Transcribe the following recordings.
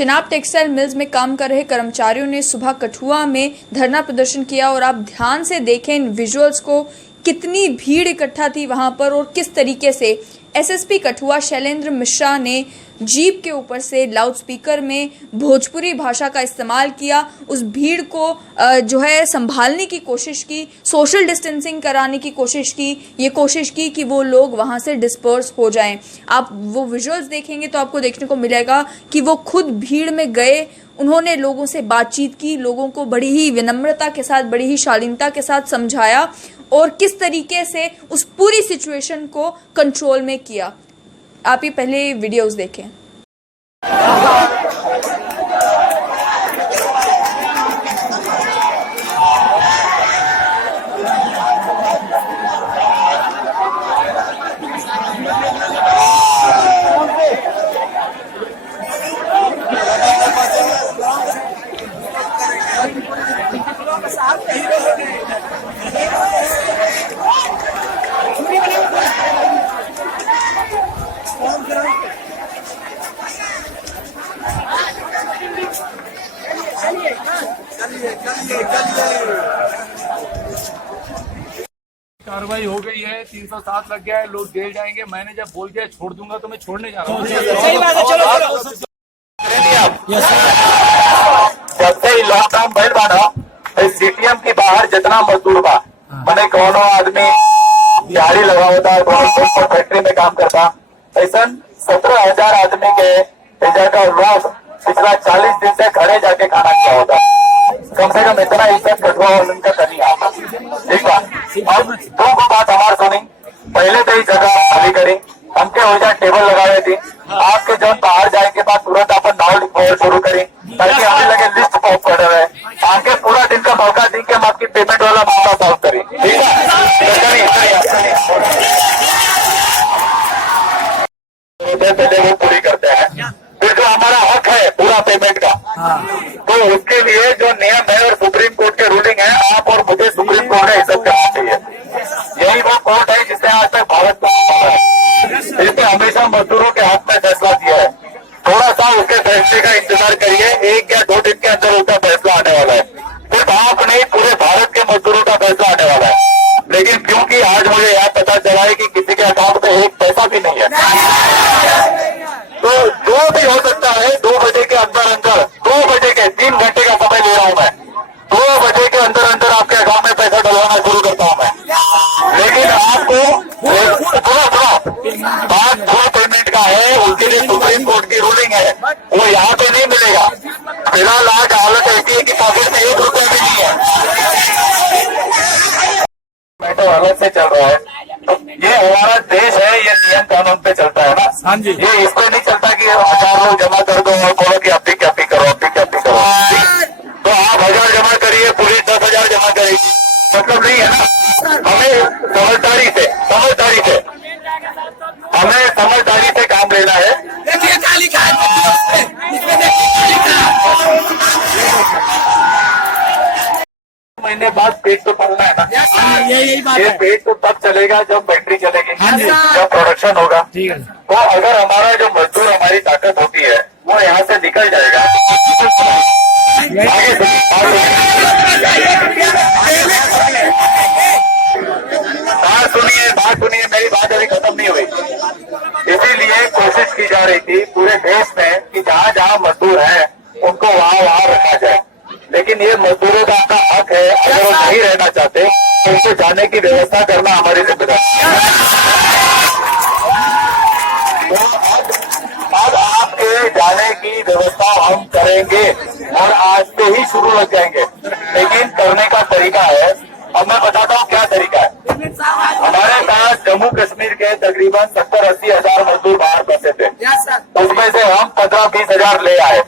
Chenab textile mills में काम कर रहे कर्मचारियों ने सुबह कठुआ में धरना प्रदर्शन किया और आप ध्यान से देखें इन विजुअल्स को, कितनी भीड़ इकट्ठा थी वहां पर और किस तरीके से एसएसपी कठुआ शैलेंद्र मिश्रा ने जीप के ऊपर से लाउडस्पीकर में भोजपुरी भाषा का इस्तेमाल किया। उस भीड़ को जो है संभालने की कोशिश की, सोशल डिस्टेंसिंग कराने की कोशिश की, ये कोशिश की कि वो लोग वहां से डिस्पर्स हो जाएं। आप वो विजुअल्स देखेंगे तो आपको देखने को मिलेगा कि वो खुद भीड़ में गए, उन्होंने लोगों से बातचीत की, लोगों को बड़ी ही विनम्रता के साथ, बड़ी ही शालीनता के साथ समझाया और किस तरीके से उस पूरी सिचुएशन को कंट्रोल में किया। आप ही पहले वीडियोस देखें। कार्रवाई हो गई है, 307 लग गया है, लोग जेल जाएंगे। मैंने जब बोल दिया छोड़ दूंगा तो मैं छोड़ने जा रहा हूँ। सही बात है, चलो। जब से लॉकडाउन भइल बा ना, सीटीएम के बाहर जितना मजदूर बा, मैंने कोनो आदमी दिहाड़ी लगा होता है, कोनो फैक्ट्री में काम करता, ऐसा 17,000 आदमी के का लोग पिछला 40 दिन से खड़े जाके खाना किया होता। कम से कम इतना इज्जत कठुआ और उनका करनी आता। ठीक है, अब दो बात हमारे सुनी। पहले तो ही जगह खाली करी, हमके हो जाए टेबल लगाए थी। आपके जब बाहर जाए के बाद तुरंत अपन नाव लिखवाना शुरू करी ताकि हमें लगे लिस्ट पॉप कर रहे हैं। आगे पूरा दिन का मौका दी कि हम आपकी पेमेंट वाला मामला सॉल्व करें। ठीक है, पहले वो पूरी करते हैं, फिर जो हमारा हक है पूरा पेमेंट का, तो उसके लिए जो नियम है और सुप्रीम कोर्ट की रूलिंग है, आप और मुझे सुप्रीम कोर्ट ने इज्जत करना चाहिए। यही वो कोर्ट है जिसने आज तक भारत का इसने हमेशा मजदूरों के हाथ में फैसला दिया है। थोड़ा सा उसके फैसले का इंतजार करिए, 1 या 2 दिन के अंदर उसका फैसला आने वाला है। सिर्फ आप नहीं, पूरे भारत के मजदूरों का फैसला आने वाला है। लेकिन क्योंकि आज मुझे यह पता चला है कि किसी के अकाउंट में 1 पैसा भी नहीं है, तो जो भी हो सकता है 2 बजे के अंदर अंदर, 2 बजे के 3 घंटे का समय ले रहा हूं मैं, 2 बजे के अंदर अंदर आपके अकाउंट में पैसा डलवाना शुरू करता हूं मैं। लेकिन आपको बात जो पेमेंट का है उसके लिए सुप्रीम कोर्ट की रूलिंग है, वो यहाँ पे नहीं मिलेगा। फिलहाल आज हालत ऐसी है कि पॉकेट में 1 रुपया भी नहीं है। मैटर अलग से चल रहा है, तो ये हमारा देश है, ये नियम कानून पे चलता है ना। हाँ जी, ये इस पे नहीं चलता कि 1000 लोग जमा कर दो और बोलो कि अपनी क्या करो, अपनी क्या करो। तो आप 1000 जमा करिए, पुलिस 10,000 जमा करेगी, मतलब नहीं है ना। हमें समझदारी से काम लेना है। महीने बाद पेट तो चलना है ना। यही बात ये है। पेट तो तब चलेगा जब बैटरी चलेगी, जब प्रोडक्शन होगा। तो अगर हमारा जो मजदूर, हमारी ताकत होती है, वो यहाँ से निकल जाएगा। बात सुनिए, मेरी बात अभी खत्म नहीं हुई। इसीलिए कोशिश की जा रही थी पूरे देश में कि जहाँ जहाँ मजदूर है उनको वहाँ रखा जाए। लेकिन ये मजदूरों का अपना हक है, अगर वो नहीं रहना चाहते तो उनको जाने की व्यवस्था करना हमारी जिम्मेदारी है। तो अब आपके जाने की व्यवस्था हम करेंगे और आज से ही शुरू लग जाएंगे, लेकिन करने का तरीका है। अब मैं बताता हूँ क्या तरीका है। हमारे पास जम्मू कश्मीर के तकरीबन 70-80 हजार मजदूर बाहर बसे थे, उसमें से हम 15-20 हजार ले आए।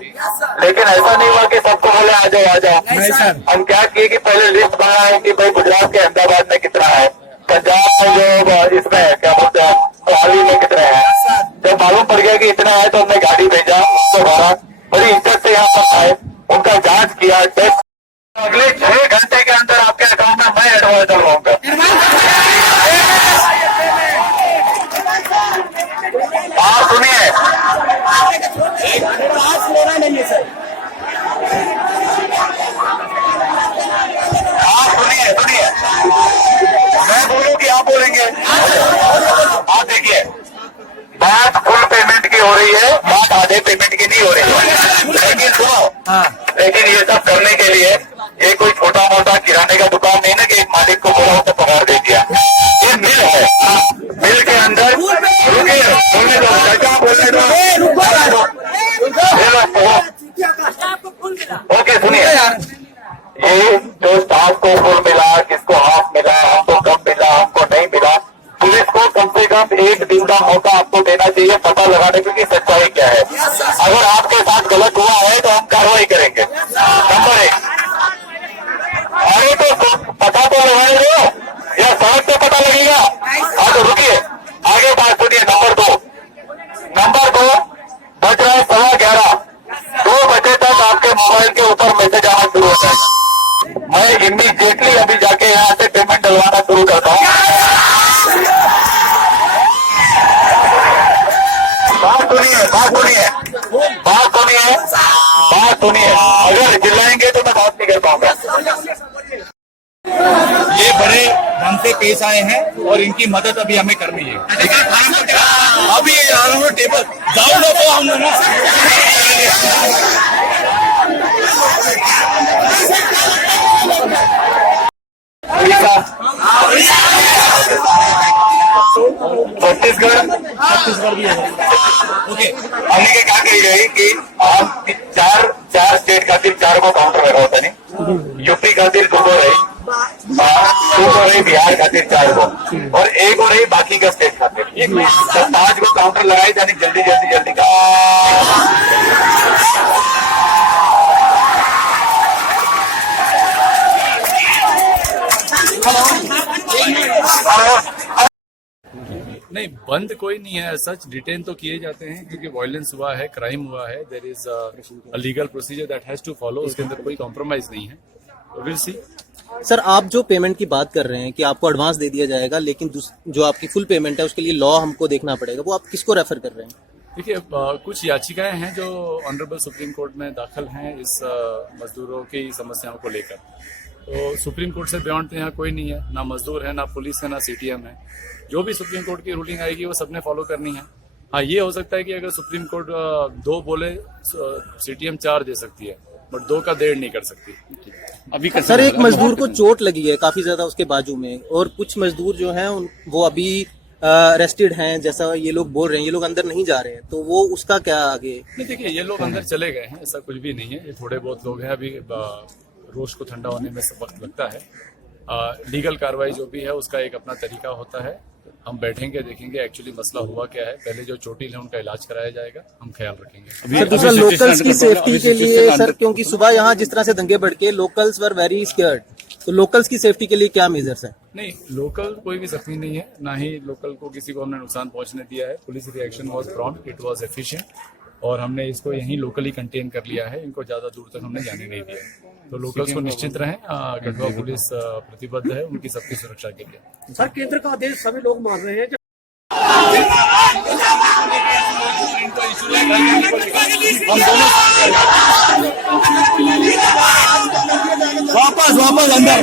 लेकिन ऐसा नहीं हुआ कि सबको बोले आ जाओ। हम क्या किए कि पहले लिस्ट बनाए कि भाई गुजरात के अहमदाबाद में कितना है, पंजाब में जो इसमें क्या बोलते हैं मोहाली में कितने हैं। जब मालूम पड़ गया कि इतना है तो हमने गाड़ी भेजा, उसको भरा, बड़ी इज्जत से यहाँ पर आए, उनका जांच किया, टेस्ट। अगले 6 घंटे के अंदर आपके अकाउंट में मैं एडवांस डलवाऊंगा। आप सुनिए, आज लेना नहीं है सर। आप सुनिए सुनिए, मैं बोलूं कि आप बोलेंगे? आप देखिए, बात फुल पेमेंट की हो रही है, बात आधे पेमेंट की नहीं हो रही है। लेकिन सुनो, लेकिन ये सब करने के लिए ये कोई छोटा मोटा किराने का दुकान नहीं ना कि एक मालिक को बोला तो पगार दे दिया। ये मिल है, मिल के अंदर रुकिए, बोलने दो, चाचा बोलने दो। ओके सुनिए, ये जो स्टाफ को फुल मिला, किसको हाफ मिला, हमको कम मिला, हमको नहीं मिला, पुलिस को कम से कम एक दिन का मौका आपको देना चाहिए पता लगाने की सच्चाई क्या है। अगर आपके साथ गलत हुआ है तो हम कार्रवाई करेंगे। नंबर 1, अरे तो पता तो लगाने दो, या सड़क पे पता लगेगा। हाँ तो रुकिए, आगे बात सुनिए। नंबर दो, बज रहा है 11:15, 2 बजे तक आपके मोबाइल के ऊपर मैसेज आना शुरू होता है। मैं इमीडिएटली अभी जाके यहाँ से पेमेंट डलवाना शुरू करता हूँ। बात सुनिए, अगर चिल्लाएंगे तो मैं बात नहीं कर पाऊंगा। ये बड़े ढंग से पेश आए हैं और इनकी मदद अभी हमें करनी है। अभी टेबल जाओ लोग हम लोग ना छत्तीसगढ़ भी है। ओके, हमने क्या कही गई कि आप चार स्टेट खातिर 4 को काउंटर लगा होता नहीं, यूपी खातिर 2 को रही, 2 को रही बिहार खातिर 4 को, और 1 को रही बाकी का स्टेट खातिर। 5 को काउंटर लगाई जानी जल्दी का। नहीं, बंद कोई नहीं है, सच डिटेन तो किए जाते हैं क्योंकि वायलेंस हुआ है, क्राइम हुआ है, there is a legal procedure that has to follow, उसके अंदर कोई कॉम्प्रोमाइज नहीं है। Will see. सर, आप जो पेमेंट की बात कर रहे हैं कि आपको एडवांस दे दिया जाएगा, लेकिन जो आपकी फुल पेमेंट है उसके लिए लॉ हमको देखना पड़ेगा, वो आप किसको रेफर कर रहे हैं? देखिए, कुछ याचिकाएं हैं जो ऑनरेबल सुप्रीम कोर्ट में दाखिल हैं इस मजदूरों की समस्याओं को लेकर। तो सुप्रीम कोर्ट से बियॉन्ड तो यहाँ कोई नहीं है, ना मजदूर है, ना पुलिस है, ना सीटीएम है। जो भी सुप्रीम कोर्ट की रूलिंग आएगी वो सबने फॉलो करनी है। हाँ, ये हो सकता है कि अगर सुप्रीम कोर्ट 2 बोले, सीटीएम 4 दे सकती है, बट 2 का 1.5 नहीं कर सकती। अभी सर, एक मजदूर को चोट लगी है काफी ज्यादा उसके बाजू में, और कुछ मजदूर जो हैं वो अभी अरेस्टेड हैं, जैसा ये लोग बोल रहे हैं, ये लोग अंदर नहीं जा रहे हैं, तो वो उसका क्या आगे? नहीं, देखिए, ये लोग अंदर चले गए हैं, ऐसा कुछ भी नहीं है। ये थोड़े बहुत लोग हैं, अभी रोष को ठंडा होने में सब वक्त लगता है। लीगल कार्रवाई जो भी है उसका एक अपना तरीका होता है। हम बैठेंगे, देखेंगे एक्चुअली मसला हुआ क्या है। पहले जो चोटिल है उनका इलाज कराया जाएगा, हम ख्याल रखेंगे। सर, दूसरा लोकल्स की सेफ्टी के लिए सर, क्योंकि सुबह यहाँ जिस तरह से दंगे भड़के, लोकल्स वर वेरी स्कैर्ड, तो लोकल्स की सेफ्टी के लिए क्या मेजर्स है? नहीं, लोकल कोई भी जख्मी नहीं है, ना ही लोकल को किसी को हमने नुकसान पहुंचने दिया है। Police reaction was prompt, it was efficient, और हमने इसको यहीं लोकली कंटेन कर लिया है। इनको ज्यादा दूर तक हमने जाने नहीं दिया। तो लोकल्स को निश्चिंत रहें, गढ़वा पुलिस प्रतिबद्ध है उनकी सबकी सुरक्षा के लिए। सर, केंद्र का आदेश सभी लोग मान रहे हैं। वापस अंदर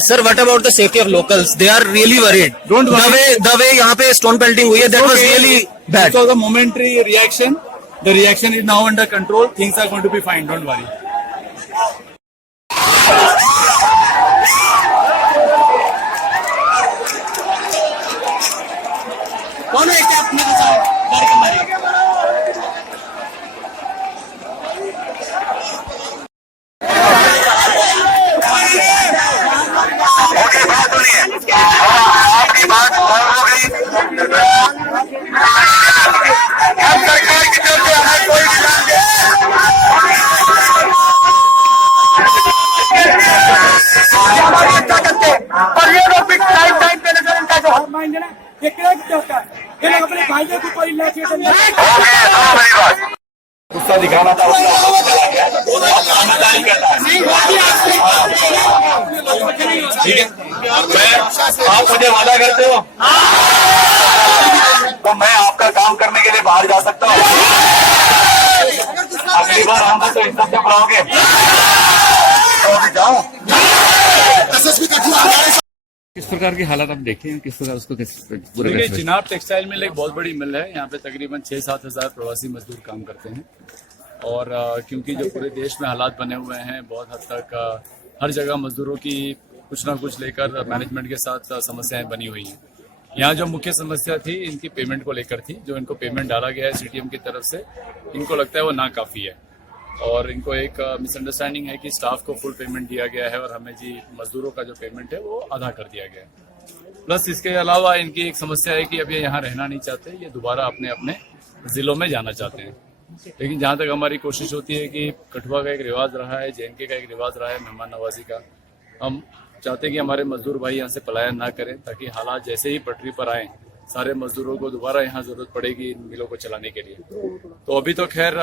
sir, what about the safety of locals? They are really worried. Don't worry. The way यहाँ पे स्टोन पेल्टिंग हुई है, that was really bad. It was a momentary reaction. The reaction is now under control. Things are going to be fine. Don't worry. कौन है क्या अपने के साथ डर के मारे? आपकी बात और हो गई। हम सरकार की तरफ से हमें कोई और ये लोग भी टाइम पे नजर इनका जो हर माइंड है ना, ये क्या होता है, ये लोग अपने भाई को कोई इलाज गुस्सा दिखाना था, उसका चला गया। समझदारी करता है। ठीक है, आप मुझे वादा करते हो तो मैं आपका काम करने के लिए बाहर जा सकता हूँ। अगली बार आऊंगा तो इस सबसे बुलाओगे तो अभी जाओ। किस प्रकार की हालात आप देखे हैं, किस प्रकार उसको देखिए, चिनाब टेक्सटाइल मिल एक बहुत बड़ी मिल है। यहाँ पे तकरीबन 6-7 हज़ार प्रवासी मजदूर काम करते हैं और क्योंकि जो पूरे देश में हालात बने हुए हैं, बहुत हद तक हर जगह मजदूरों की कुछ ना कुछ लेकर मैनेजमेंट के साथ समस्याएं बनी हुई हैं। यहाँ जो मुख्य समस्या थी इनकी पेमेंट को लेकर थी। जो इनको पेमेंट डाला गया है सीटीएम की तरफ से, इनको लगता है वो नाकाफी है और इनको एक मिसअंडरस्टैंडिंग है कि स्टाफ को फुल पेमेंट दिया गया है और हमें जी मजदूरों का जो पेमेंट है वो आधा कर दिया गया है। प्लस इसके अलावा इनकी एक समस्या है कि अब ये यहाँ रहना नहीं चाहते, ये दोबारा अपने अपने जिलों में जाना चाहते हैं। लेकिन जहाँ तक हमारी कोशिश होती है कि कठुआ का एक रिवाज रहा है, जेएनके का एक रिवाज रहा है मेहमान नवाजी का, हम चाहते हैं कि हमारे मजदूर भाई यहाँ से पलायन ना करें ताकि हालात जैसे ही पटरी पर आए सारे मजदूरों को दोबारा यहाँ जरूरत पड़ेगी इन मिलों को चलाने के लिए। तो अभी तो खैर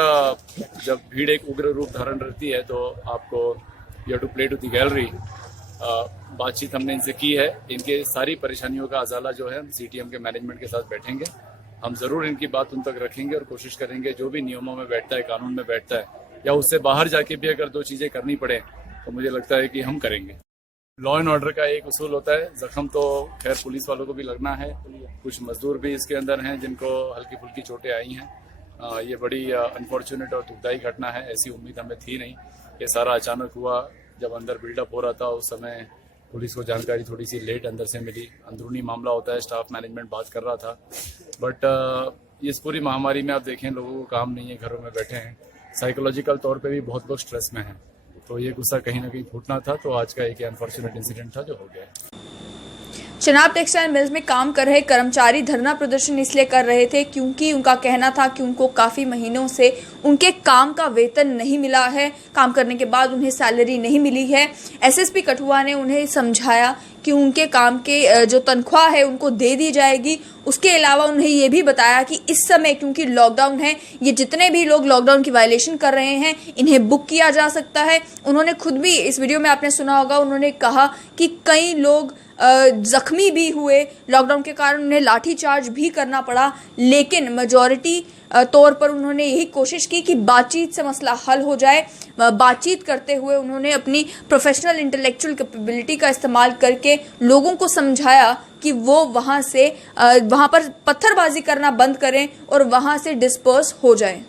जब भीड़ एक उग्र रूप धारण रहती है तो आपको you have to play to the gallery. बातचीत हमने इनसे की है, इनके सारी परेशानियों का अजाला जो है हम सीटीएम के मैनेजमेंट के साथ बैठेंगे, हम जरूर इनकी बात उन तक रखेंगे और कोशिश करेंगे जो भी नियमों में बैठता है, कानून में बैठता है या उससे बाहर जाके भी अगर 2 चीजें करनी पड़े तो मुझे लगता है कि हम करेंगे। लॉ एंड ऑर्डर का एक उसूल होता है, जख्म तो खैर पुलिस वालों को भी लगना है, कुछ मजदूर भी इसके अंदर हैं जिनको हल्की फुल्की चोटें आई हैं। ये बड़ी अनफॉर्चुनेट और दुखदायी घटना है, ऐसी उम्मीद हमें थी नहीं। ये सारा अचानक हुआ, जब अंदर बिल्डअप हो रहा था उस समय पुलिस को जानकारी थोड़ी सी लेट अंदर से मिली। अंदरूनी मामला होता है, स्टाफ मैनेजमेंट बात कर रहा था, बट इस पूरी महामारी में आप देखें लोगों को काम नहीं है, घरों में बैठे हैं, साइकोलॉजिकल तौर पे भी बहुत लोग स्ट्रेस में हैं, तो ये गुस्सा कहीं ना कहीं फूटना था। तो आज का एक अनफॉर्चुनेट इंसिडेंट था जो हो गया। चिनाब टेक्सटाइल मिल्स में काम कर रहे कर्मचारी धरना प्रदर्शन इसलिए कर रहे थे क्योंकि उनका कहना था कि उनको काफी महीनों से उनके काम का वेतन नहीं मिला है, काम करने के बाद उन्हें सैलरी नहीं मिली है। एसएसपी कठुआ ने उन्हें समझाया कि उनके काम के जो तनख्वाह है उनको दे दी जाएगी। उसके अलावा उन्हें ये भी बताया कि इस समय क्योंकि लॉकडाउन है, ये जितने भी लोग लॉकडाउन की वायलेशन कर रहे हैं इन्हें बुक किया जा सकता है। उन्होंने खुद भी, इस वीडियो में आपने सुना होगा, उन्होंने कहा कि कई लोग जख्मी भी हुए लॉकडाउन के कारण, उन्हें लाठीचार्ज भी करना पड़ा, लेकिन मेजॉरिटी तौर पर उन्होंने यही कोशिश की कि बातचीत से मसला हल हो जाए। बातचीत करते हुए उन्होंने अपनी प्रोफेशनल इंटेलेक्चुअल कैपेबिलिटी का इस्तेमाल करके लोगों को समझाया कि वो वहाँ पर पत्थरबाजी करना बंद करें और वहाँ से डिस्पर्स हो जाए।